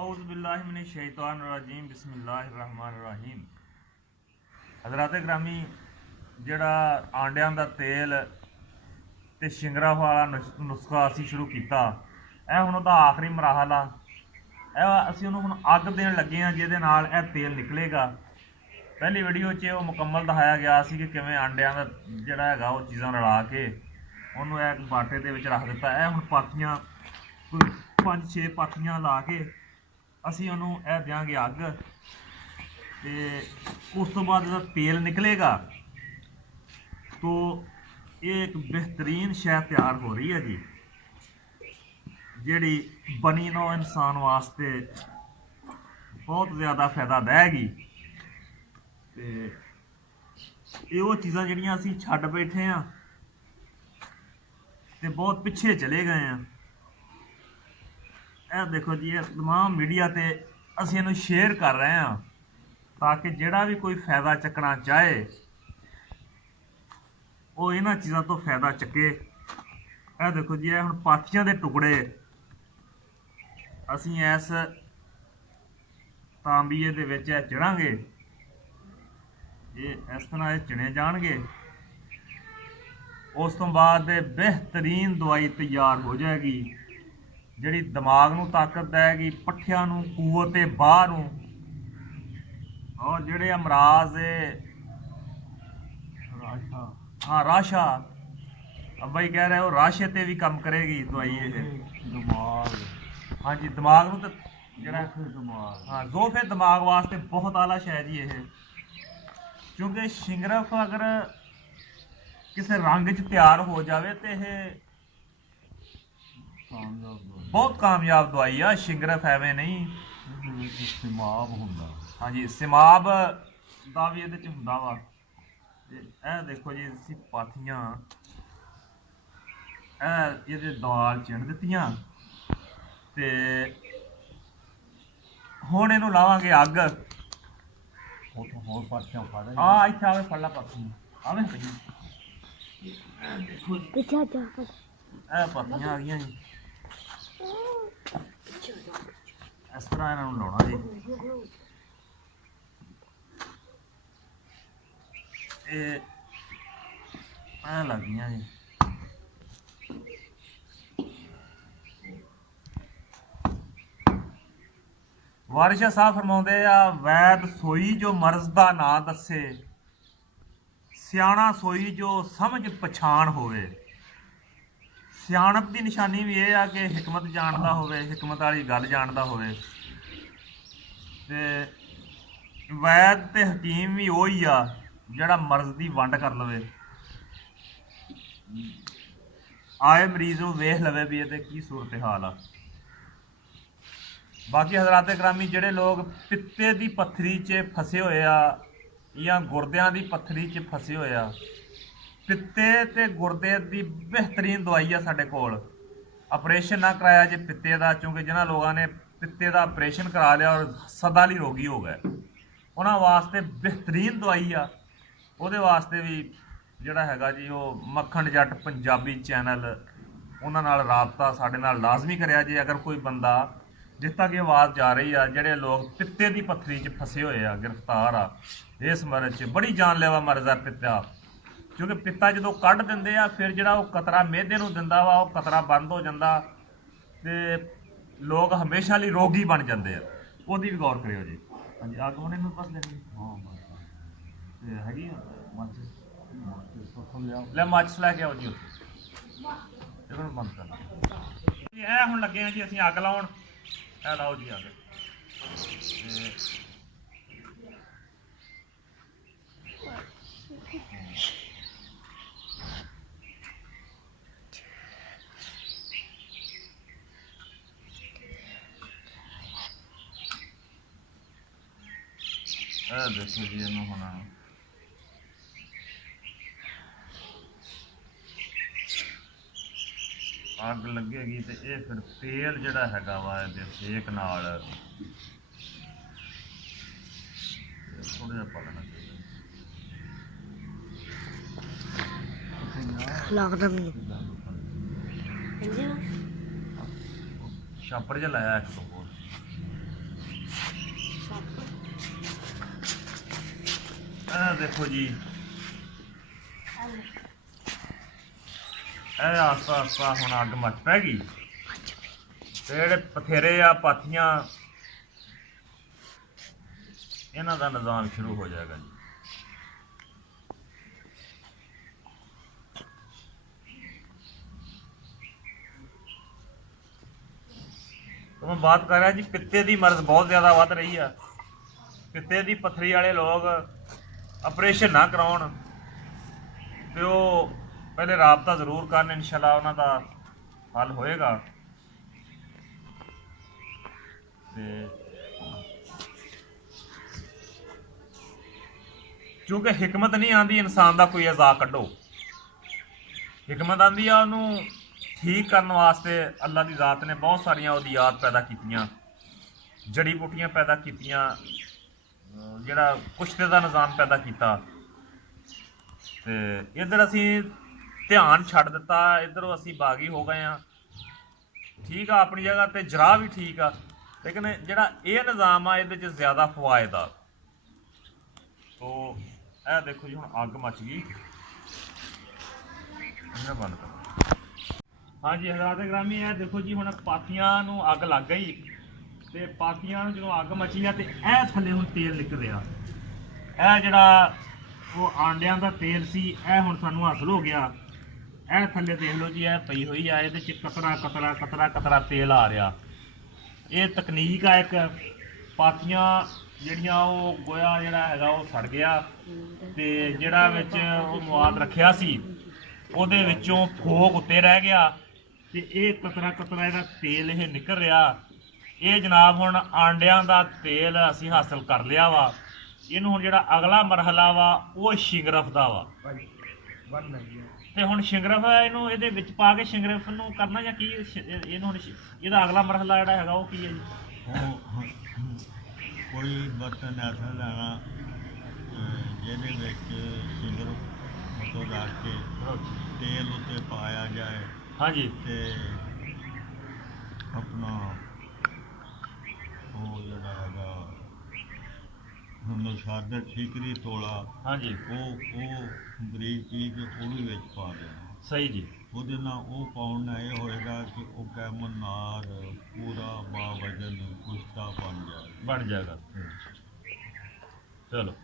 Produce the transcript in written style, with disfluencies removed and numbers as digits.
औज़ुबिल्लाहिमिनश्शैतानिर्रजीम बिस्मिल्लाहिर्रहमानिर्रहीम। हज़रात ग्रामी ਜਿਹੜਾ ਆਂਡਿਆਂ ਦਾ ਤੇਲ ਤੇ ਸ਼ਿੰਗਰਾ ਵਾਲਾ ਨੁਸਖਾ ਅਸੀਂ ਸ਼ੁਰੂ ਕੀਤਾ, ਇਹ ਹੁਣ ਉਹਦਾ ਆਖਰੀ ਮਰਹਲਾ ਇਹ ਅਸੀਂ ਉਹਨੂੰ ਹੁਣ ਅੱਗ ਦੇਣ ਲੱਗੇ ਹਾਂ, ਜਿਹਦੇ ਨਾਲ ਇਹ ਤੇਲ ਨਿਕਲੇਗਾ। ਪਹਿਲੀ ਵੀਡੀਓ 'ਚ ਉਹ ਮੁਕੰਮਲ ਦਿਖਾਇਆ ਗਿਆ ਸੀ ਕਿ ਕਿਵੇਂ ਆਂਡਿਆਂ ਦਾ ਜਿਹੜਾ ਹੈਗਾ ਉਹ ਚੀਜ਼ਾਂ ਰਲਾ ਕੇ ਉਹਨੂੰ ਇਹ ਬਾਟੇ ਦੇ ਵਿੱਚ ਰੱਖ ਦਿੱਤਾ। ਇਹ ਹੁਣ ਪਾਥੀਆਂ ਕੋਈ 5-6 ਪਾਥੀਆਂ ਲਾ ਕੇ ਅਸੀਂ ਉਹਨੂੰ ਇਹ ਦਿਆਂਗੇ ਅੱਗ, ਤੇ ਉਸ ਤੋਂ ਬਾਅਦ ਇਹਦਾ ਤੇਲ ਨਿਕਲੇਗਾ। तो ये एक बेहतरीन शै तैयार हो रही है जी, जिहड़ी बनी नो इंसान वास्ते बहुत ज़्यादा फायदा देगी। तो ये वो चीज़ां जिहड़ियां असीं छड्ड बैठे हाँ ते बहुत पिछे चले गए हैं। यह देखो जी, ये तमाम मीडिया ते असीं इहनूं शेयर कर रहे हैं ताकि जिहड़ा भी कोई फायदा चकना चाहे वो इन्हां चीज़ों तो फायदा चके। यह देखो जी, हम पाथियां दे टुकड़े असीं इस तांबीए दे विच चिड़ांगे, ये इस तरह चिणे जाणगे। उस तो बाद बेहतरीन दवाई तैयार हो जाएगी, जिहड़ी दिमाग नूं ताकत देगी, पट्ठियां नूं कुवत बाह नूं, और जिहड़े अमराज हाँ राशा अब्बा जी कह रहे हो, राशे ते भी कम करेगी दवाई ये दिमाग। हाँ जी, दिमाग नूं ते जिहड़ा दिमाग, हाँ ज़ोफ़े दिमाग वास्ते बहुत आला शै जी ये, क्योंकि शिंगरफ अगर किसी रंग च तैयार हो जाए तो यह बहुत कामयाब दवाई आ। शिंगरफ एवें नहीं, सिमाब हुंदा। हाँ जी, सिमाब दा भी इहदे च हुंदा वा। ਇਹ ਦੇਖੋ ਜੀ, ਅਸੀਂ ਪਾਥੀਆਂ ਇਹਦੇ ਦਾਲ ਚਿਣ ਦਿੱਤੀਆਂ ਤੇ ਹੁਣ ਇਹਨੂੰ ਲਾਵਾਂਗੇ ਅੱਗ। ਉੱਥੋਂ ਹੋਰ ਪਾਥੀਆਂ ਫੜ ਲੈ, ਆ ਇੱਥੇ ਆਵੇ ਫੜ ਲਾ ਪਾਥੀਆਂ, ਆਵੇ ਦੇਖੋ ਪਿੱਛੇ ਜਾ, ਇਹ ਪਾਥੀਆਂ ਆ ਗਈਆਂ ਜੀ। ਇਸ ਤਰ੍ਹਾਂ ਇਹਨਾਂ ਨੂੰ ਲਾਉਣਾ ਜੀ। ਇਹ ਲੱਗ ਗਈਆਂ ਜੀ। ਵਾਰਿਸ ਸਾਹਿਬ ਫਰਮਾਉਂਦੇ ਆ, ਵੈਦ ਸੋਈ ਜੋ ਮਰਜ਼ ਦਾ ਨਾਂ ਦੱਸੇ, ਸਿਆਣਾ ਸੋਈ ਜੋ ਸਮਝ ਪਛਾਣ ਹੋਵੇ। ਸਿਆਣਪ ਦੀ ਨਿਸ਼ਾਨੀ ਵੀ ਇਹ ਆ ਕਿ ਹਿਕਮਤ ਜਾਣਦਾ ਹੋਵੇ, ਹਿਕਮਤ ਵਾਲੀ ਗੱਲ ਜਾਣਦਾ ਹੋਵੇ। ਤੇ ਵੈਦ ਤੇ ਹਕੀਮ ਵੀ ਉਹੀ ਆ ਜਿਹੜਾ ਮਰਜ਼ ਦੀ ਵੰਡ ਕਰ ਲਵੇ, ਆਏ ਮਰੀਜ਼ ਨੂੰ ਵੇਖ ਲਵੇ ਵੀ ਇਹਦੇ ਕੀ सूरत हाल आ। बाकी हज़रात ग्रामी ਜਿਹੜੇ लोग पित्ते ਦੀ पत्थरी 'ਚ फसे हुए आ ਜਾਂ ਗੁਰਦਿਆਂ ਦੀ पत्थरी 'ਚ फसे हुए आ, पित्ते ਤੇ ਗੁਰਦੇ ਦੀ बेहतरीन दवाई आ ਸਾਡੇ ਕੋਲ। ऑपरेशन ना कराया जे पित्ते ਦਾ, क्योंकि जिन्होंने लोगों ने पित्ते का ऑपरेशन करा लिया और सदा ਲਈ रोगी हो गए, उन्होंने वास्ते बेहतरीन दवाई आ। ਉਹਦੇ ਵਾਸਤੇ ਵੀ ਜਿਹੜਾ ਹੈਗਾ ਜੀ ਉਹ ਮੱਖਣ ਜੱਟ ਪੰਜਾਬੀ ਚੈਨਲ, ਉਹਨਾਂ ਨਾਲ ਰਾਬਤਾ ਸਾਡੇ ਨਾਲ ਲਾਜ਼ਮੀ ਕਰਿਆ ਜੇ। ਅਗਰ ਕੋਈ ਬੰਦਾ ਜਿਸ ਤੱਕ ਇਹ ਆਵਾਜ਼ ਜਾ ਰਹੀ ਆ, ਜਿਹੜੇ ਲੋਕ ਪਿੱਤੇ ਦੀ ਪੱਥਰੀ 'ਚ ਫਸੇ ਹੋਏ ਆ, ਗ੍ਰਿਫਤਾਰ ਆ ਇਸ ਮਰਜ਼ 'ਚ, ਬੜੀ ਜਾਨਲੇਵਾ ਮਰਜ਼ ਆ ਪਿੱਤਾ। ਕਿਉਂਕਿ ਪਿੱਤਾ ਜਦੋਂ ਕੱਢ ਦਿੰਦੇ ਆ, ਫਿਰ ਜਿਹੜਾ ਉਹ ਕਤਰਾ ਮਿਹਦੇ ਨੂੰ ਦਿੰਦਾ ਵਾ, ਉਹ ਕਤਰਾ ਬੰਦ ਹੋ ਜਾਂਦਾ ਤੇ ਲੋਕ ਹਮੇਸ਼ਾ ਲਈ ਰੋਗੀ ਬਣ ਜਾਂਦੇ ਆ। ਉਹਦੀ ਵੀ ਗੌਰ ਕਰਿਓ ਜੀ। ਹਾਂਜੀ, ਅੱਗ ਹੁਣ ਇਹਨੂੰ ਬਸ ਲੈਣੀ ਹੈਗੀ ਆ, ਲੈ ਮਾਚਿਸ ਲੈ ਕੇ ਆਓ ਜੀ। ਇਹਨੂੰ ਬੰਦ ਕਰ ਜੀ। ਇਹ ਹੁਣ ਲੱਗੇ ਆ ਜੀ ਅਸੀਂ ਅੱਗ ਲਾਉਣ। ਇਹ ਲਾਓ ਜੀ ਅੱਗ। ਇਹ ਦੇਖੋ ਜੀ, ਇਹਨੂੰ ਹੁਣ ਅੱਗ ਲੱਗੇਗੀ ਤੇ ਇਹ ਫਿਰ ਤੇਲ ਜਿਹੜਾ ਹੈਗਾ ਵਾ ਇਹਦੇ ਸੇਕ ਨਾਲ ਥੋੜਾ ਜਿਹਾ ਪਕਣਾ ਲੱਗਦਾ ਮੈਨੂੰ। ਛਾਪੜ ਜਿਹਾ ਲਾਇਆ ਇੱਕ ਤੋਂ ਹੋਰ। देखो जी, आस्ता आस्ता हुण अग मच पैगी ते जिहड़े पथेरे आ पाथियां इन्हां दा निज़ाम शुरू हो जाएगा जी। तो मैं बात कर रहा जी, पित्ते की मर्ज बहुत ज़्यादा वध रही है। पित्ते की पत्थरी वाले लोग ऑपरेशन ना कराउण ते ओह पहले राबता जरूर करन, इंशाअल्लाह उन्हां दा हल होएगा। क्योंकि हिकमत नहीं आती इंसान का कोई अज़ा कड्डो, हिकमत आती है उन्होंने ठीक करने वास्ते। अल्लाह की ज़ात ने बहुत सारिया उदियात पैदा कीतियां, जड़ी बूटियां पैदा कीतियां, जिहड़ा कुश्ते का निज़ाम पैदा किया। ते इधर असी ध्यान छड्ड दिता, इधरों असी बागी हो गए हाँ। ठीक आ अपनी जगह ते जरा भी ठीक आ, लेकिन जिहड़ा ये निज़ाम आ इहदे च ज़्यादा फवायद आ। तो यह देखो जी, हुण अग मच गई, बंद कर। हाँ जी हज़रात ग्रामी, यह देखो जी, हुण पाथियां नूं अग लग गई ते पाथियां नूं जदों अग मची आ ते यह थल्ले हुण तेल निकल रहा। यह जिहड़ा वो आंडियां दा तेल सी, यह हुण सानूं हासिल हो गया। यह थल्ले देख लो जी, यह पई हुई है, इहदे च कतरा कतरा कतरा कतरा तेल आ रहा। ये तकनीक आ एक। पाथियां ਜਿਹੜੀਆਂ ਉਹ ਗੋਇਆ ਜਿਹੜਾ ਹੈਗਾ ਉਹ ਸੜ ਗਿਆ ਤੇ ਜਿਹੜਾ ਵਿੱਚ ਉਹ ਮਵਾਦ ਰੱਖਿਆ ਸੀ ਉਹਦੇ ਵਿੱਚੋਂ ਫੋਕ ਉੱਤੇ ਰਹਿ ਗਿਆ ਤੇ ਇਹ ਕਤਰਾ ਕਤਰਾ ਇਹਦਾ ਤੇਲ ਇਹ ਨਿਕਲ ਰਿਹਾ। ਇਹ ਜਨਾਬ ਹੁਣ ਆਂਡਿਆਂ ਦਾ ਤੇਲ ਅਸੀਂ ਹਾਸਲ ਕਰ ਲਿਆ ਵਾ। ਇਹਨੂੰ ਹੁਣ ਜਿਹੜਾ ਅਗਲਾ ਮਰਹਲਾ ਵਾ ਉਹ ਸ਼ਿੰਗਰਫ ਦਾ ਵਾ। ਤੇ ਹੁਣ ਸ਼ਿੰਗਰਫ ਇਹਨੂੰ ਇਹਦੇ ਵਿੱਚ ਪਾ ਕੇ ਸ਼ਿੰਗਰਫ ਨੂੰ ਕਰਨਾ ਜਾਂ ਕੀ ਇਹਨੂੰ ਹੁਣ ਇਹਦਾ ਅਗਲਾ ਮਰਹਲਾ ਜਿਹੜਾ ਹੈਗਾ ਉਹ ਕੀ ਹੈ ਜੀ? कोई बर्तन ऐसा लेना जिहदे सिगर मतलब रख के तेल उत्ते पाया जाए। हाँ जी। ते अपना वो जिहड़ा हैगा नशादर ठीकरी तोला, हाँ जी, वो बरीक चीज वो भी विच पा देना। सही जी। ਉਹਦੇ ਨਾਲ ਉਹ ਪਾਉਣ ਨਾਲ ਇਹ ਹੋਏਗਾ ਕਿ ਉਹ ਕੈਮਨਾਰ ਪੂਰਾ ਬਾਵਜਨ ਕੁਸ਼ਤਾ ਬਣ ਜਾਏਗਾ। चलो।